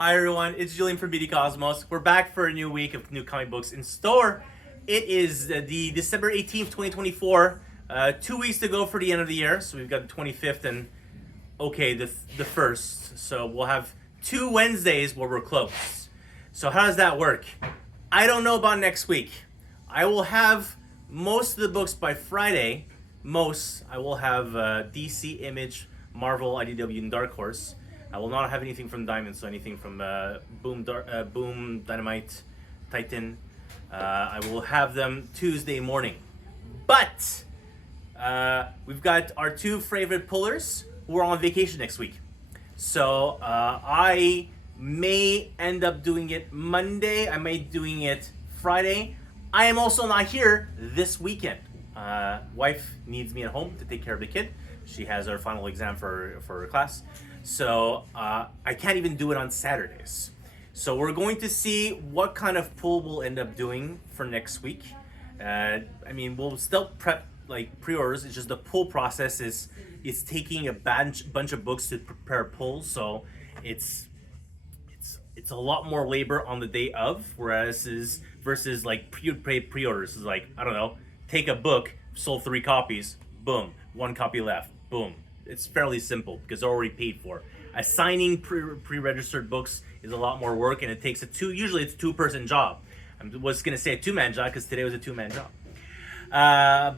Hi everyone, it's Julian from BD Cosmos. We're back for a new week of new comic books in store. It is the December 18th, 2024. 2 weeks to go for the end of the year. So we've got the 25th and the 1st. So we'll have 2 Wednesdays where we're closed. So how does that work? I don't know about next week. I will have most of the books by Friday. I will have DC, Image, Marvel, IDW, and Dark Horse. I will not have anything from Diamond, so anything from Boom, Dynamite, Titan. I will have them Tuesday morning. But we've got our two favorite pullers who are on vacation next week. So I may end up doing it Monday. I may doing it Friday. I am also not here this weekend. Wife needs me at home to take care of the kid. She has her final exam for her class. So I can't even do it on Saturdays. So we're going to see what kind of pull we'll end up doing for next week. We'll still prep like pre-orders. It's just the pull process is taking a bunch of books to prepare pulls. So it's a lot more labor on the day of, versus like pre-orders is like, I don't know, take a book, sold 3 copies, boom, 1 copy left, boom. It's fairly simple because they're already paid for. Assigning pre-registered books is a lot more work, and it takes usually it's a 2-person job. I was gonna say a 2-man job because today was a 2-man job.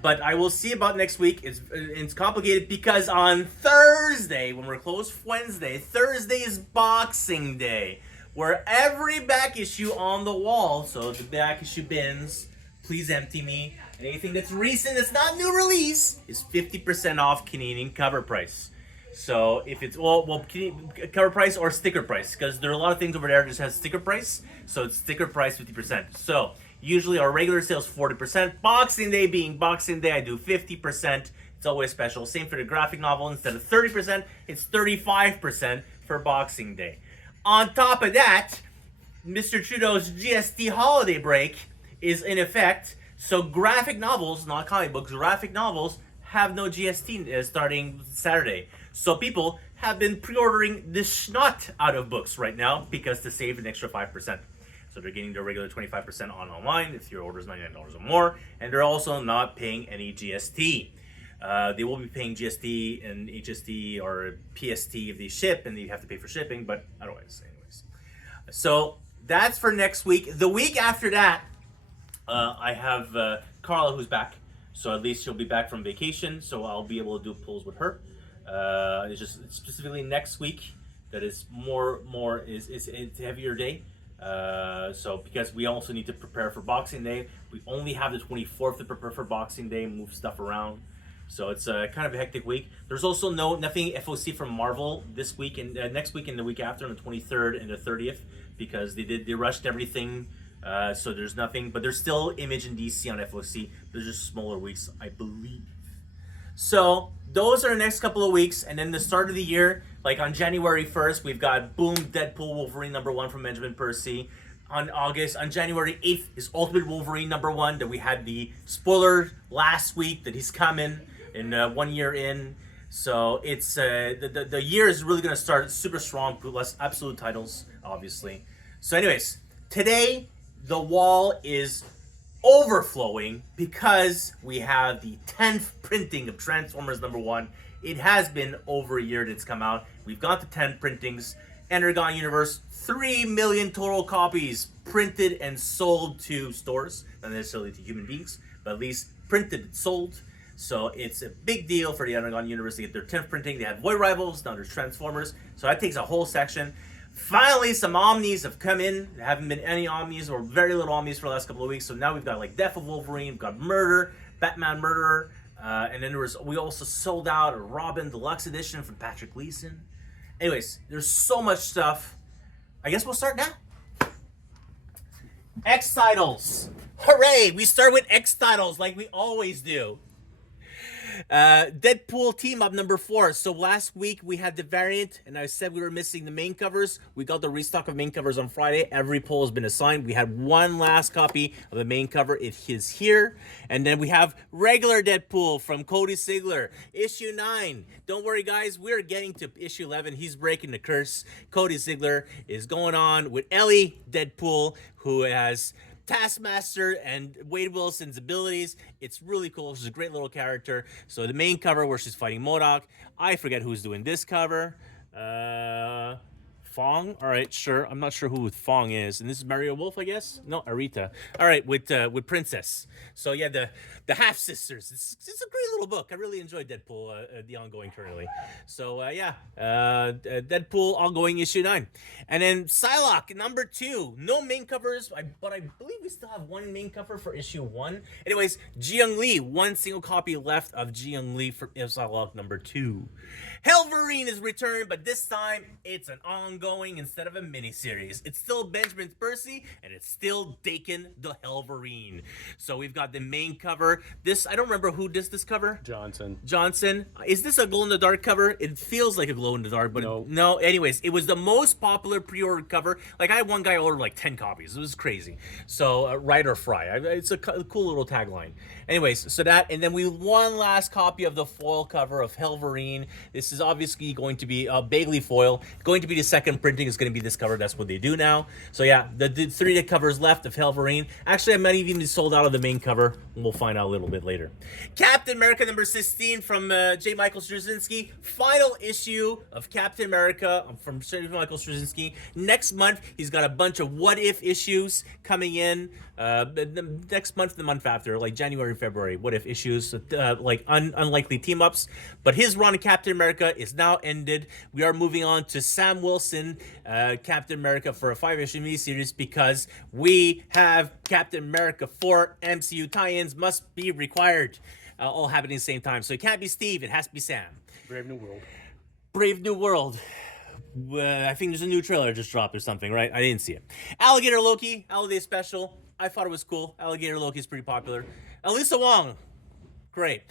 But I will see about next week. It's complicated because on Thursday, when we're closed Wednesday, Thursday is Boxing Day, where every back issue on the wall, so the back issue bins, please empty me. And anything that's recent, that's not new release, is 50% off Canadian cover price. So if it's cover price or sticker price, because there are a lot of things over there that just has sticker price, so it's sticker price 50%. So usually our regular sales 40%. Boxing Day being Boxing Day, I do 50%. It's always special. Same for the graphic novel. Instead of 30%, it's 35% for Boxing Day. On top of that, Mr. Trudeau's GST holiday break is in effect. So graphic novels, not comic books, graphic novels have no GST starting Saturday. So people have been pre-ordering the schnot out of books right now because to save an extra 5%. So they're getting their regular 25% online if your order is $99 or more, and they're also not paying any GST. They will be paying GST and HST or PST if they ship, and they have to pay for shipping, but otherwise, anyways. So that's for next week. The week after that, I have Carla who's back, so at least she'll be back from vacation, so I'll be able to do pulls with her. It's just specifically next week that is it's a heavier day. So because we also need to prepare for Boxing Day, we only have the 24th to prepare for Boxing Day, move stuff around. So it's kind of a hectic week. There's also nothing FOC from Marvel this week and next week and the week after on the 23rd and the 30th because they rushed everything. So there's nothing, but there's still Image and DC on FOC. There's just smaller weeks, I believe. So those are the next couple of weeks, and then the start of the year, like on January 1st, we've got Boom, Deadpool, Wolverine #1 from Benjamin Percy. On January 8th is Ultimate Wolverine #1 that we had the spoiler last week that he's coming in 1 year in. So it's the year is really going to start super strong, plus absolute titles, obviously. So anyways, today the wall is overflowing because we have the 10th printing of Transformers #1. It has been over a year that it's come out. We've got the 10 printings. Energon Universe, 3 million total copies printed and sold to stores, not necessarily to human beings, but at least printed and sold. So it's a big deal for the Energon Universe to get their 10th printing. They had Void Rivals, now there's Transformers. So that takes a whole section. Finally, some Omnis have come in. There haven't been any Omnis or very little Omnis for the last couple of weeks. So now we've got like Death of Wolverine, we've got Murder, Batman Murderer, and then we also sold out a Robin Deluxe Edition from Patrick Gleason. Anyways, there's so much stuff. I guess we'll start now. X titles. Hooray! We start with X titles like we always do. Deadpool team up number 4. So last week we had the variant, and I said we were missing the main covers. We got the restock of main covers on Friday. Every poll has been assigned. We had one last copy of the main cover. It is here. And then we have regular Deadpool from Cody Sigler, issue 9. Don't worry, guys. We're getting to issue 11. He's breaking the curse. Cody Sigler is going on with Ellie Deadpool, who has Taskmaster and Wade Wilson's abilities. It's really cool. She's a great little character. So the main cover where she's fighting MODOK. I forget who's doing this cover. Fong? All right, sure. I'm not sure who Fong is. And this is Mario Wolf, I guess? No, Arita. All right, with Princess. So yeah, the half sisters. It's a great little book. I really enjoyed Deadpool, the ongoing currently. So yeah, Deadpool ongoing issue 9, and then Psylocke number 2. No main covers, but I believe we still have one main cover for issue 1. Anyways, Ji-Young Lee, one single copy left of Ji-Young Lee for Psylocke number 2. Helverine is returned, but this time it's an ongoing instead of a miniseries. It's still Benjamin Percy, and it's still Dakin the Helverine. So we've got the main cover. This, I don't remember who does this cover. Johnson. Is this a glow-in-the-dark cover? It feels like a glow-in-the-dark, but no. Anyways, it was the most popular pre-ordered cover. Like, I had one guy order like 10 copies. It was crazy. So, Ride or Fry. It's a cool little tagline. Anyways, so that, and then one last copy of the foil cover of Helverine. This is obviously going to be a Bailey foil. Going to be the second printing is going to be this cover. That's what they do now. So yeah, the 3 covers left of Helverine. Actually, I might even be sold out of the main cover. We'll find out a little bit later. Captain America number 16 from J. Michael Straczynski. Final issue of Captain America from J. Michael Straczynski. Next month, he's got a bunch of what-if issues coming in. Next month, the month after, like January, February, what-if issues, like unlikely team-ups. But his run of Captain America is now ended. We are moving on to Sam Wilson, Captain America, for a 5-issue miniseries, because we have Captain America 4 MCU tie-ins must be required, all happening at the same time. So it can't be Steve, it has to be Sam. Brave New World. Brave New World. I think there's a new trailer just dropped or something, right? I didn't see it. Alligator Loki, holiday special. I thought it was cool. Alligator Loki is pretty popular. Elisa Wong, great.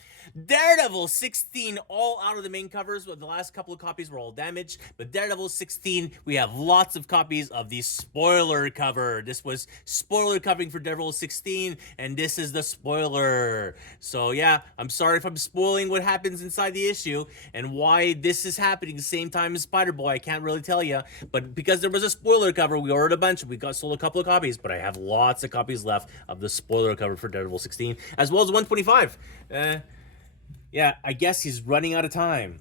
Daredevil 16, all out of the main covers. The last couple of copies were all damaged. But Daredevil 16, we have lots of copies of the spoiler cover. This was spoiler covering for Daredevil 16, and this is the spoiler. So yeah, I'm sorry if I'm spoiling what happens inside the issue and why this is happening the same time as Spider-Boy. I can't really tell you. But because there was a spoiler cover, we ordered a bunch. We sold a couple of copies, but I have lots of copies left of the spoiler cover for Daredevil 16, as well as 125. Yeah, I guess he's running out of time.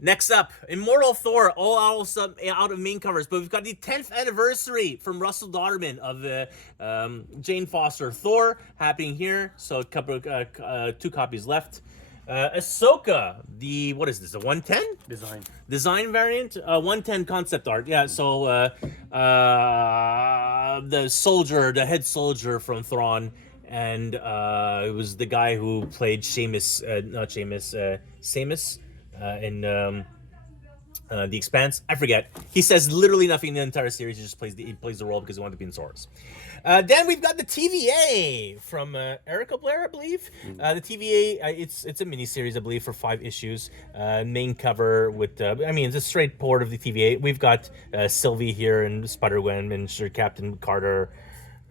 Next up, Immortal Thor, all out of main covers. But we've got the 10th anniversary from Russell Dauterman of Jane Foster Thor happening here. So a couple of 2 copies left. Ahsoka, what is this, a 110? Design variant? 110 concept art. Yeah, so the head soldier from Thrawn. And it was the guy who played Samus in The Expanse. I forget. He says literally nothing in the entire series. He just plays the role because he wanted to be in Soros. Then we've got the TVA from Erica Blair, I believe. The TVA, it's a miniseries, I believe, for 5 issues. Main cover with, it's a straight port of the TVA. We've got Sylvie here and Spider-Gwen and Sir Captain Carter.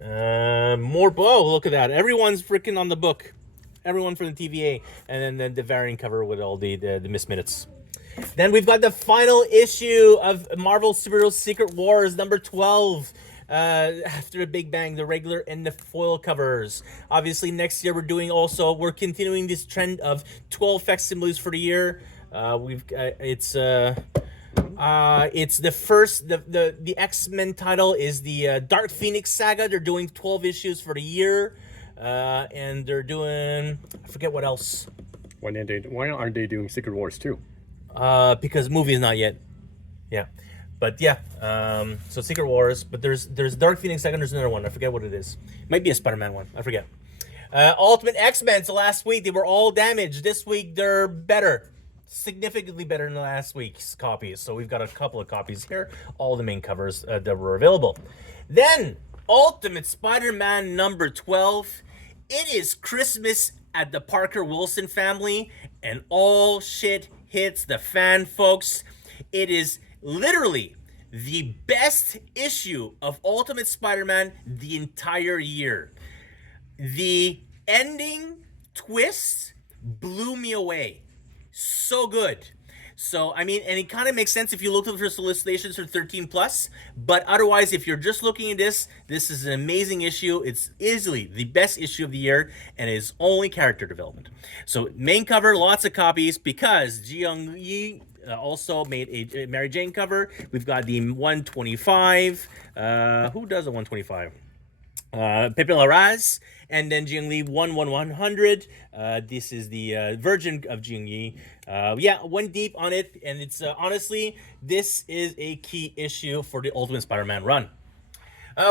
Look at that. Everyone's freaking on the book. Everyone from the TVA. And then the variant cover with all the missed minutes. Then we've got the final issue of Marvel Superheroes Secret Wars, number 12. After a Big Bang, the regular and the foil covers. Obviously, next year we're continuing this trend of 12 facsimiles for the year. It's the first, the X-Men title is the Dark Phoenix saga. They're doing 12 issues for the year, and they're doing, I forget what else. Why aren't they doing Secret Wars too? Because movie is not yet. Yeah, but yeah. So Secret Wars, but there's Dark Phoenix saga. There's another one. I forget what it is. Might be a Spider-Man one. I forget. Ultimate X-Men. So last week they were all damaged. This week they're better. Significantly better than last week's copies. So we've got a couple of copies here. All the main covers that were available. Then, Ultimate Spider-Man number 12. It is Christmas at the Parker Wilson family, and all shit hits the fan, folks. It is literally the best issue of Ultimate Spider-Man the entire year. The ending twist blew me away. So good. So, I mean, and it kind of makes sense if you look for solicitations for 13 plus, but otherwise, if you're just looking at this is an amazing issue. It's easily the best issue of the year, and it is only character development. So, main cover, lots of copies, because Ji Young Yi also made a Mary Jane cover. We've got the 125. Who does a 125? Pepe Larraz, and then Jiang Li 1/100. This is the version of Jiang Yi. Yeah, one deep on it, and it's honestly, this is a key issue for the Ultimate Spider-Man run.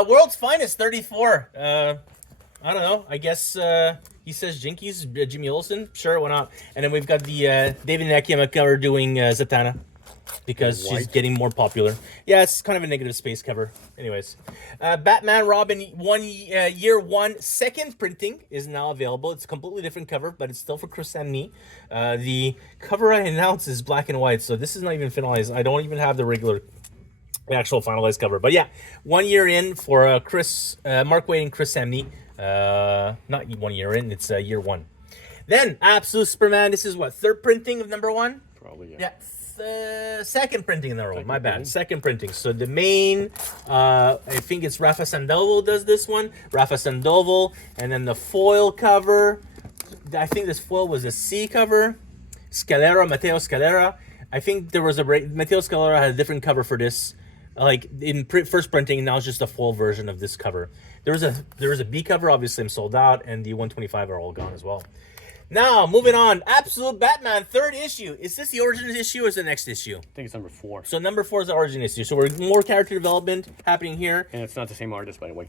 World's Finest 34. I don't know. I guess he says Jinkies, Jimmy Olsen. Sure, why not? And then we've got the David Nakayama cover doing Zatanna, because she's getting more popular. Yeah, it's kind of a negative space cover. Anyways, Batman Robin year one second printing is now available. It's a completely different cover, but it's still for Chris Samney. The cover I announced is black and white, so this is not even finalized. I don't even have the actual finalized cover. But yeah, 1 year in for Mark Waid and Chris Samney. Not 1 year in, it's year one. Then Absolute Superman. This is what, third printing of number one? Probably, yeah. Second printing in the roll. My bad. Second printing. So the main, I think it's Rafa Sandoval does this one. Rafa Sandoval, and then the foil cover. I think this foil was a C cover. Matteo Scalera. I think there was Matteo Scalera had a different cover for this. Like in first printing, now it's just a full version of this cover. There was a B cover. Obviously, I'm sold out, and the 125 are all gone as well. Now, moving on. Absolute Batman, third issue. Is this the origin issue or is it the next issue? I think it's number 4. So number 4 is the origin issue. So we're more character development happening here. And it's not the same artist, by the way.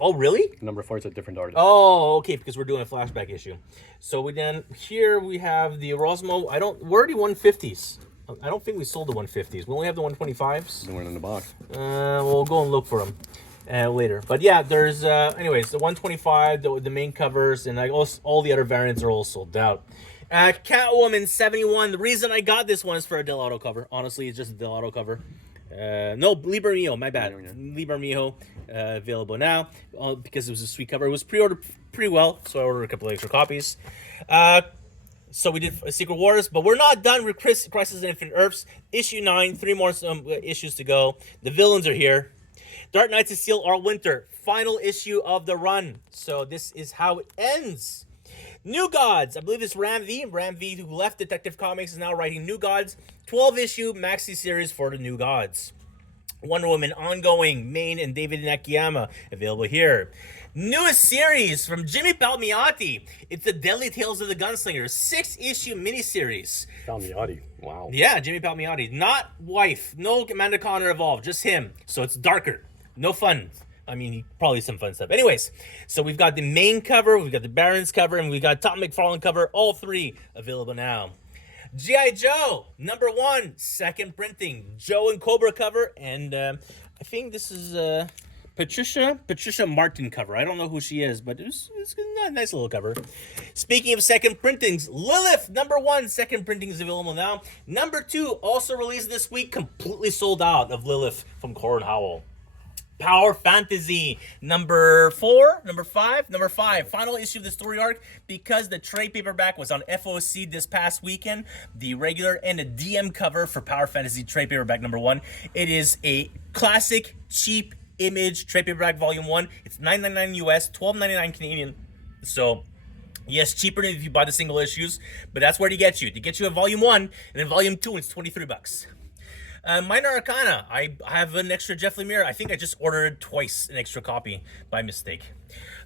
Oh, really? Number 4 is a different artist. Oh, okay, because we're doing a flashback issue. So here we have the Rosmo. We're already 150s. I don't think we sold the 150s. We only have the 125s. The one in the box. We'll go and look for them later. But yeah, there's anyways, the 125, the main covers, and all the other variants are all sold out. Catwoman 71. The reason I got this one is for a Del Auto cover. Honestly, it's just a Del Auto cover. No, Liber Mio, my bad. Liber Mio available now because it was a sweet cover. It was pre-ordered pretty well, so I ordered a couple of extra copies. So we did Secret Wars, but we're not done with Crisis on Infinite Earths. Issue 9, 3 more issues to go. The villains are here. Dark Knights of Steel are winter. Final issue of the run. So this is how it ends. New Gods. I believe it's Ram V. Ram V, who left Detective Comics, is now writing New Gods. 12-issue maxi series for the New Gods. Wonder Woman ongoing. Main and David Nakayama available here. Newest series from Jimmy Palmiotti. It's the Deadly Tales of the Gunslinger 6-issue miniseries. Palmiotti. Wow. Yeah, Jimmy Palmiotti. Not wife. No Amanda Connor involved. Just him. So it's darker. No fun. I mean, probably some fun stuff. Anyways, so we've got the main cover, we've got the Baron's cover, and we've got Tom McFarlane cover. All 3 available now. G.I. Joe, number 1, second printing. Joe and Cobra cover, and I think this is Patricia Martin cover. I don't know who she is, but it's a nice little cover. Speaking of second printings, Lilith, number 1, second printing is available now. Number 2, also released this week, completely sold out of Lilith from Corin Howell. Power Fantasy, number 5, final issue of the story arc, because the trade paperback was on FOC this past weekend, the regular and the DM cover for Power Fantasy trade paperback number 1. It is a classic, cheap Image trade paperback volume 1. It's $9.99 US, $12.99 Canadian. So yes, cheaper than if you buy the single issues, but that's where to get you. To get you a volume 1, and then volume 2, it's $23. Minor Arcana. I have an extra Jeff Lemire. I think I just ordered twice an extra copy by mistake.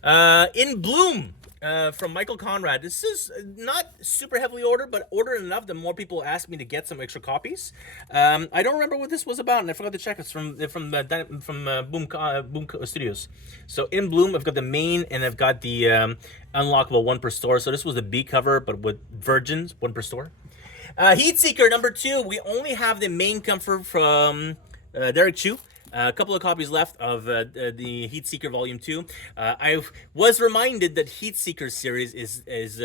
In Bloom from Michael Conrad. This is not super heavily ordered, but ordered enough that more people asked me to get some extra copies. I don't remember what this was about, and I forgot to check. It's from Boom Studios. So in Bloom, I've got the main, and I've got the unlockable 1 per store. So this was the B cover, but with virgins, 1 per store. Heatseeker number 2. We only have the main cover from Derek Chu. A couple of copies left of the Heatseeker Volume 2. I was reminded that Heatseeker series is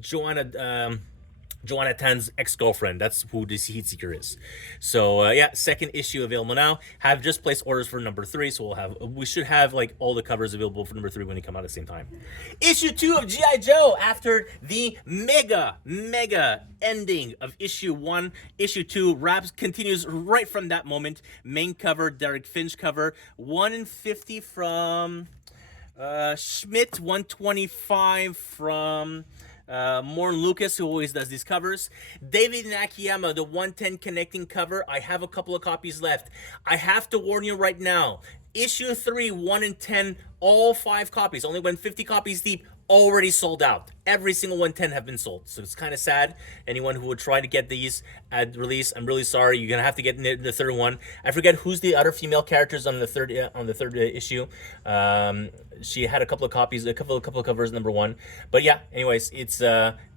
Joanna Tan's ex-girlfriend. That's who this Heatseeker is. So yeah, second issue available now. Have just placed orders for number 3, so we should have like all the covers available for number 3 when they come out at the same time. Issue 2 of G.I. Joe, after the mega ending of issue 1, issue 2 continues right from that moment. Main cover, Derek Finch cover, 1 in 50 from Schmidt, 125 from Morn Lucas, who always does these covers. David Nakayama, the 110 connecting cover. I have a couple of copies left. I have to warn you right now. Issue 3, 1 in 10, all 5 copies. Only went 50 copies deep. Already sold out. Every single 110 have been sold. So it's kind of sad. Anyone who would try to get these at release, I'm really sorry. You're gonna have to get the third one. I forget who's the other female characters on the third issue. She had a couple of copies, a couple of covers. Number 1, but yeah. Anyways, it's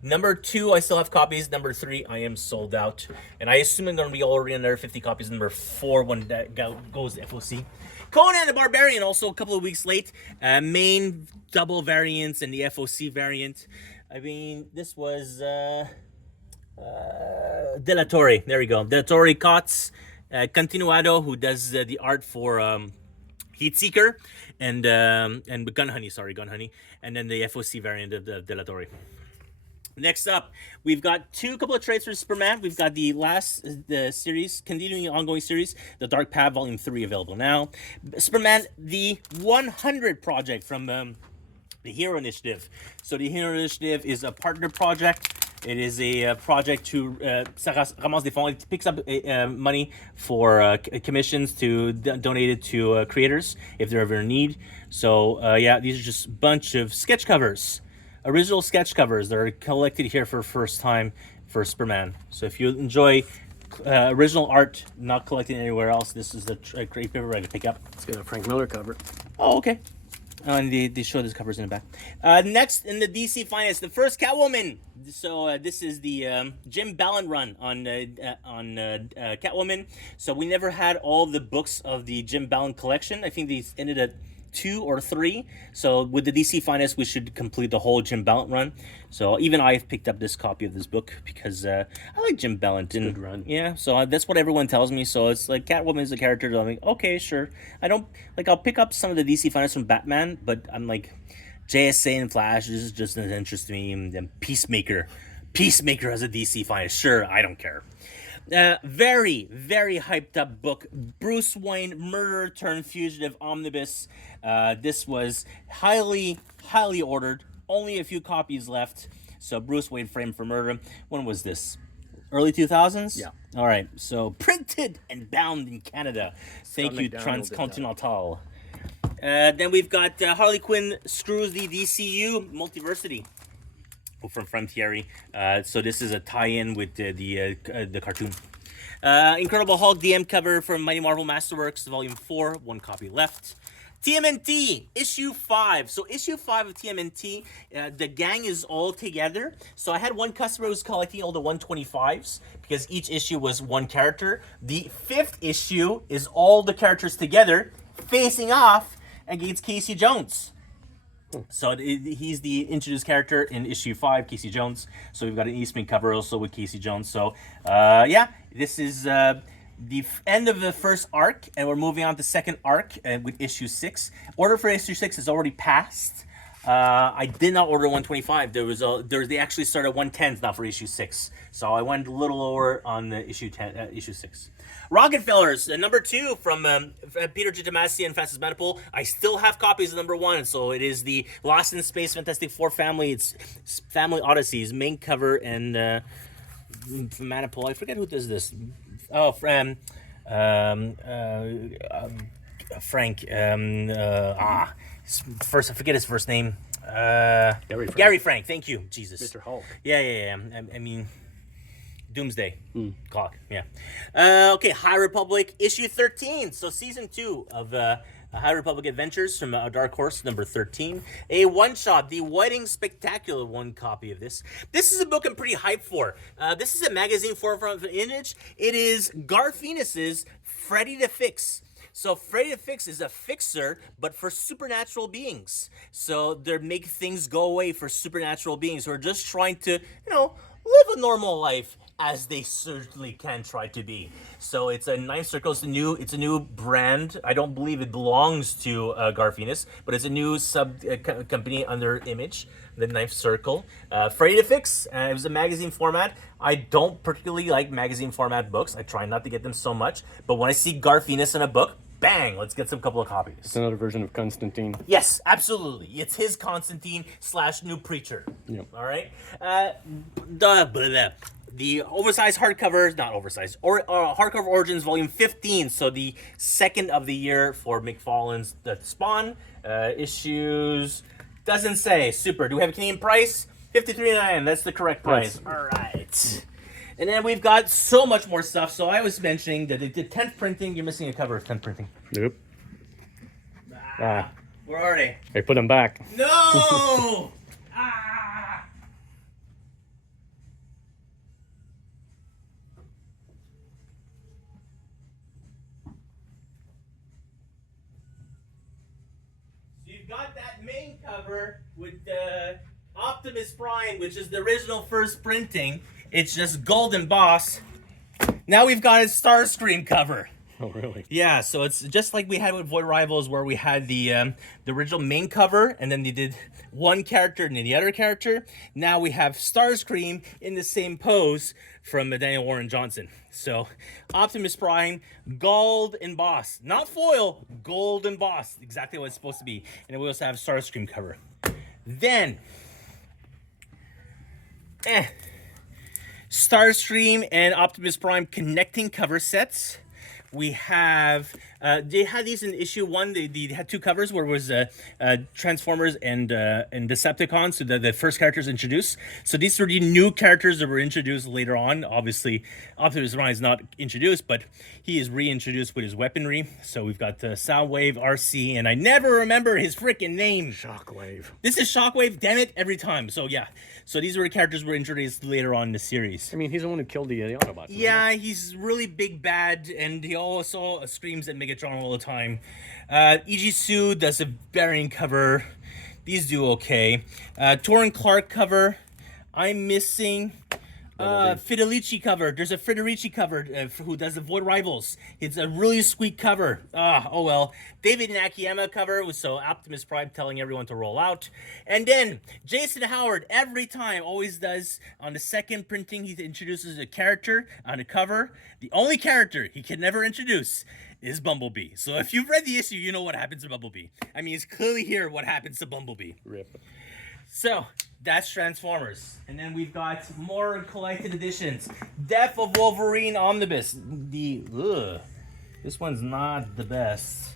number 2. I still have copies. Number 3, I am sold out, and I assume I'm gonna be already another 50 copies. Number 4 when that goes to FOC. Conan the Barbarian, also a couple of weeks late. Main double variants and the FOC variant. I mean, this was De La Torre. There we go. De La Torre Kotz, Continuado, who does the art for Heatseeker and Gun Honey, and then the FOC variant of the De La Torre. Next up, we've got couple of trades for Superman. We've got the series, continuing ongoing series, The Dark Path Volume 3 available now. Superman, the 100 project from the Hero Initiative. So the Hero Initiative is a partner project. It is a project to ramasse des fonds. It picks up money for commissions to donate it to creators if they're ever in need. So yeah, these are just a bunch of sketch covers. Original sketch covers that are collected here for first time for Superman. So if you enjoy original art not collected anywhere else, this is a great paper to pick up. It's got a Frank Miller cover. Oh, okay. And they show those covers in the back. Next in the DC Finest, the first Catwoman. So this is the Jim Ballant run on Catwoman. So we never had all the books of the Jim Ballant collection. I think these ended at 2 or 3. So with the DC Finest, we should complete the whole Jim Ballant run. So even I've picked up this copy of this book because I like Jim Ballant. Good run. Yeah, so that's what everyone tells me. So it's like Catwoman is a character that I'm like, okay, sure. I don't like. I'll pick up some of the DC Finest from Batman, but I'm like, JSA and Flash is just an interest to me. And then Peacemaker has a DC Finest. Sure, I don't care. Very hyped up book, Bruce Wayne Murderer turned Fugitive Omnibus. This was highly ordered, only a few copies left. So Bruce Wayne Framed for Murder. When was this? Early 2000s? Yeah. All right, so printed and bound in Canada. Thank you, McDonald Transcontinental. Then we've got Harley Quinn Screws the DCU Multiversity from Thierry. So this is a tie-in with the cartoon. Incredible Hulk DM cover from Mighty Marvel Masterworks, Volume 4, 1 copy left. TMNT, Issue 5. So Issue 5 of TMNT, the gang is all together. So I had one customer who was collecting all the 125s because each issue was one character. The 5th issue is all the characters together facing off against Casey Jones. So he's the introduced character in issue 5, Casey Jones. So we've got an Eastman cover also with Casey Jones. So yeah, this is the end of the first arc, and we're moving on to the second arc with issue 6. Order for issue 6 is already passed. I did not order 125. They actually started 110s now for issue 6. So I went a little lower on the issue 6. Rockefellers, number 2 from Peter J. Tomasi and Francis Manipul. I still have copies of number 1, so it is the Lost in Space Fantastic Four family. It's Family Odysseys, main cover, and Manipul. I forget who does this. Oh, Frank. First, I forget his first name. Gary Frank. Thank you, Jesus. Mr. Hulk. Yeah. I mean, Doomsday Clock. Yeah. Okay, High Republic issue 13. So season 2 of High Republic Adventures from Dark Horse, number 13. A one-shot, the Whiting Spectacular, 1 copy of this. This is a book I'm pretty hyped for. This is a magazine forefront of Image. It is Garth Ennis's Freddy the Fix. So Freddy the Fix is a fixer, but for supernatural beings. So they make things go away for supernatural beings who are just trying to, live a normal life as they certainly can try to be. So it's a Ninth Circle. It's a new brand. I don't believe it belongs to Garfinus, but it's a new sub company under Image, the Ninth Circle. Freddy the Fix. It was a magazine format. I don't particularly like magazine format books. I try not to get them so much. But when I see Garfinus in a book, bang, let's get some couple of copies. It's another version of Constantine. Yes, absolutely. It's his Constantine / new preacher. Yep. All right. The oversized hardcover, not oversized, or hardcover Origins Volume 15. So the second of the year for McFarlane's The Spawn issues. Doesn't say. Super. Do we have a Canadian price? $53.99. That's the correct price. Yes. All right. And then we've got so much more stuff. So I was mentioning that the 10th printing, you're missing a cover of 10th printing. Nope. Where are they? They put them back. No! So you've got that main cover with Optimus Prime, which is the original first printing. It's just gold embossed. Now we've got a Starscream cover. Oh, really? Yeah, so it's just like we had with Void Rivals, where we had the original main cover, and then they did one character and then the other character. Now we have Starscream in the same pose from Daniel Warren Johnson. So Optimus Prime, gold embossed, not foil, gold embossed, exactly what it's supposed to be. And then we also have Starscream cover. Then, Starscream and Optimus Prime connecting cover sets. We have, they had these in issue 1. They had 2 covers where it was Transformers and Decepticons, so the first characters introduced. So these were the new characters that were introduced later on. Obviously, Optimus Prime is not introduced, but he is reintroduced with his weaponry. So we've got Soundwave, RC, and I never remember his freaking name. Shockwave. This is Shockwave, damn it, every time. So yeah, so these were the characters were introduced later on in the series. I mean, he's the one who killed the Autobots. Yeah, he's really big bad, and he also screams at Megatron all the time. E.G. Sue does a variant cover. These do okay. Torrin Clark cover. I'm missing Federici cover. There's a Federici cover who does the Void Rivals. It's a really sweet cover. Oh well. David Nakayama cover, so Optimus Prime telling everyone to roll out. And then Jason Howard, every time, always does, on the second printing, he introduces a character on the cover. The only character he can never introduce is Bumblebee. So if you've read the issue, you know what happens to Bumblebee. I mean, it's clearly here what happens to Bumblebee. Rip. So, that's Transformers. And then we've got more collected editions. Death of Wolverine Omnibus. This one's not the best.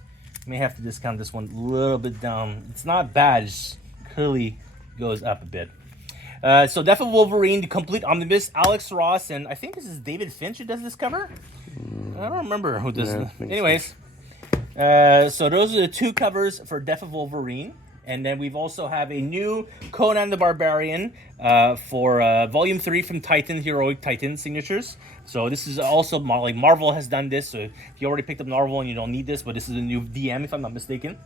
May have to discount this one a little bit down. It's not bad, it just clearly goes up a bit. So Death of Wolverine, the complete omnibus, Alex Ross, and I think this is David Finch who does this cover? I don't remember who does it. Anyways, so those are the 2 covers for Death of Wolverine. And then we've also have a new Conan the Barbarian for Volume 3 from Titan, Heroic Titan Signatures. So this is also, like Marvel has done this, so if you already picked up Marvel and you don't need this, but this is a new DM if I'm not mistaken.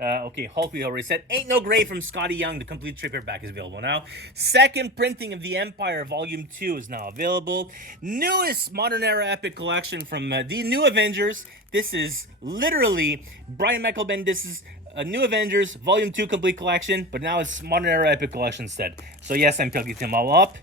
Okay, Hulk we already said. Ain't No Grave from Scotty Young, the complete trade paperback is available now. Second printing of The Empire, Volume 2 is now available. Newest Modern Era Epic Collection from the New Avengers. This is literally Brian Michael Bendis' New Avengers Volume 2 Complete Collection, but now it's Modern Era Epic Collection instead. So yes, I'm picking them all up.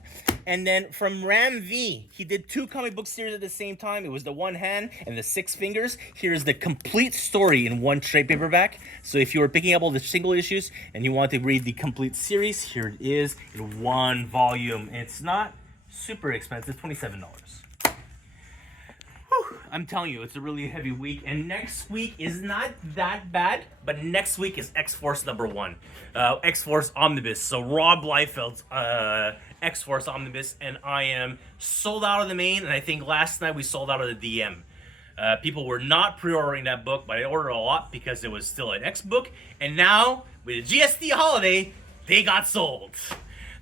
And then from Ram V, he did 2 comic book series at the same time. It was the One Hand and the 6 Fingers. Here's the complete story in one trade paperback. So if you were picking up all the single issues and you want to read the complete series, here it is in 1 volume. It's not super expensive, $27. I'm telling you, it's a really heavy week, and next week is not that bad, but next week is X-Force #1, X-Force Omnibus. So Rob Liefeld's X-Force Omnibus, and I am sold out of the main, and I think last night we sold out of the DM. People were not pre-ordering that book, but I ordered a lot because it was still an X book, and now with the GST holiday, they got sold.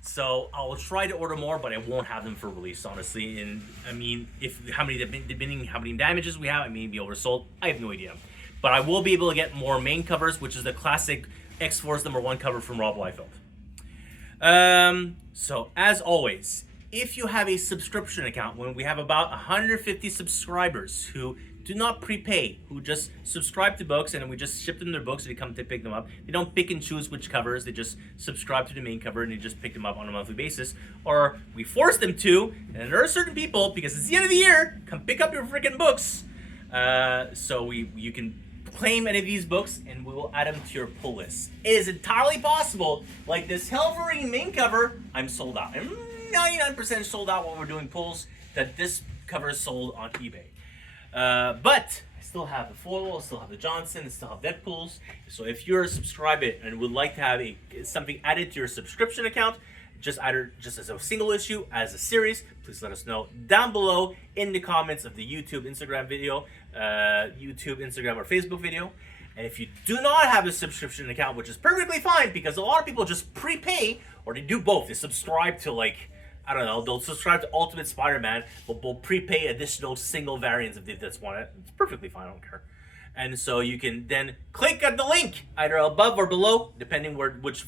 So I'll try to order more, but I won't have them for release, honestly. And I mean, depending how many damages we have, I may be oversold. I have no idea. But I will be able to get more main covers, which is the classic X-Force #1 cover from Rob Liefeld. So as always, if you have a subscription account, when we have about 150 subscribers who do not prepay, who just subscribe to books and then we just ship them their books and they come to pick them up. They don't pick and choose which covers, they just subscribe to the main cover and they just pick them up on a monthly basis. Or we force them to, and there are certain people, because it's the end of the year, come pick up your freaking books. So you can claim any of these books and we will add them to your pull list. It is entirely possible, like this Helverine main cover, I'm sold out. I'm 99% sold out while we're doing pulls, that this cover is sold on eBay. But I still have the foil, I still have the Johnson, I still have Deadpools. So if you're a subscriber and would like to have something added to your subscription account, just as a single issue, as a series, please let us know down below in the comments of the YouTube, Instagram, or Facebook video. And if you do not have a subscription account, which is perfectly fine, because a lot of people just prepay, or they do both. They subscribe to, like, I don't know, they'll subscribe to Ultimate Spider-Man, but they'll prepay additional single variants if they just want it. It's perfectly fine, I don't care. And so you can then click on the link, either above or below, depending which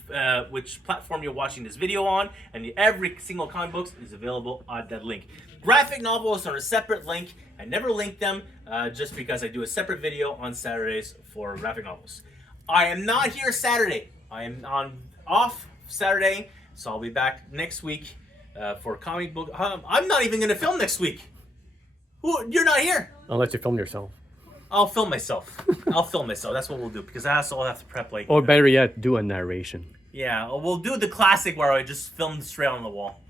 platform you're watching this video on, and every single comic book is available on that link. Graphic novels are a separate link. I never link them, just because I do a separate video on Saturdays for graphic novels. I am not here Saturday. I am off Saturday, so I'll be back next week. For comic book, I'm not even going to film next week. You're not here. I'll let you film yourself. I'll film myself. That's what we'll do, because I also have to prep, like. Or better yet, do a narration. Yeah, we'll do the classic where I just film straight on the wall.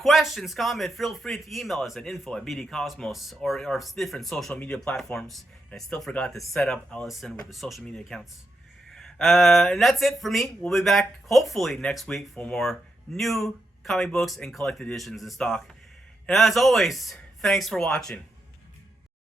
Questions, comment, feel free to email us at info@bdcosmos or different social media platforms. And I still forgot to set up Allison with the social media accounts. And that's it for me. We'll be back hopefully next week for more new comic books and collected editions in stock. And as always, thanks for watching.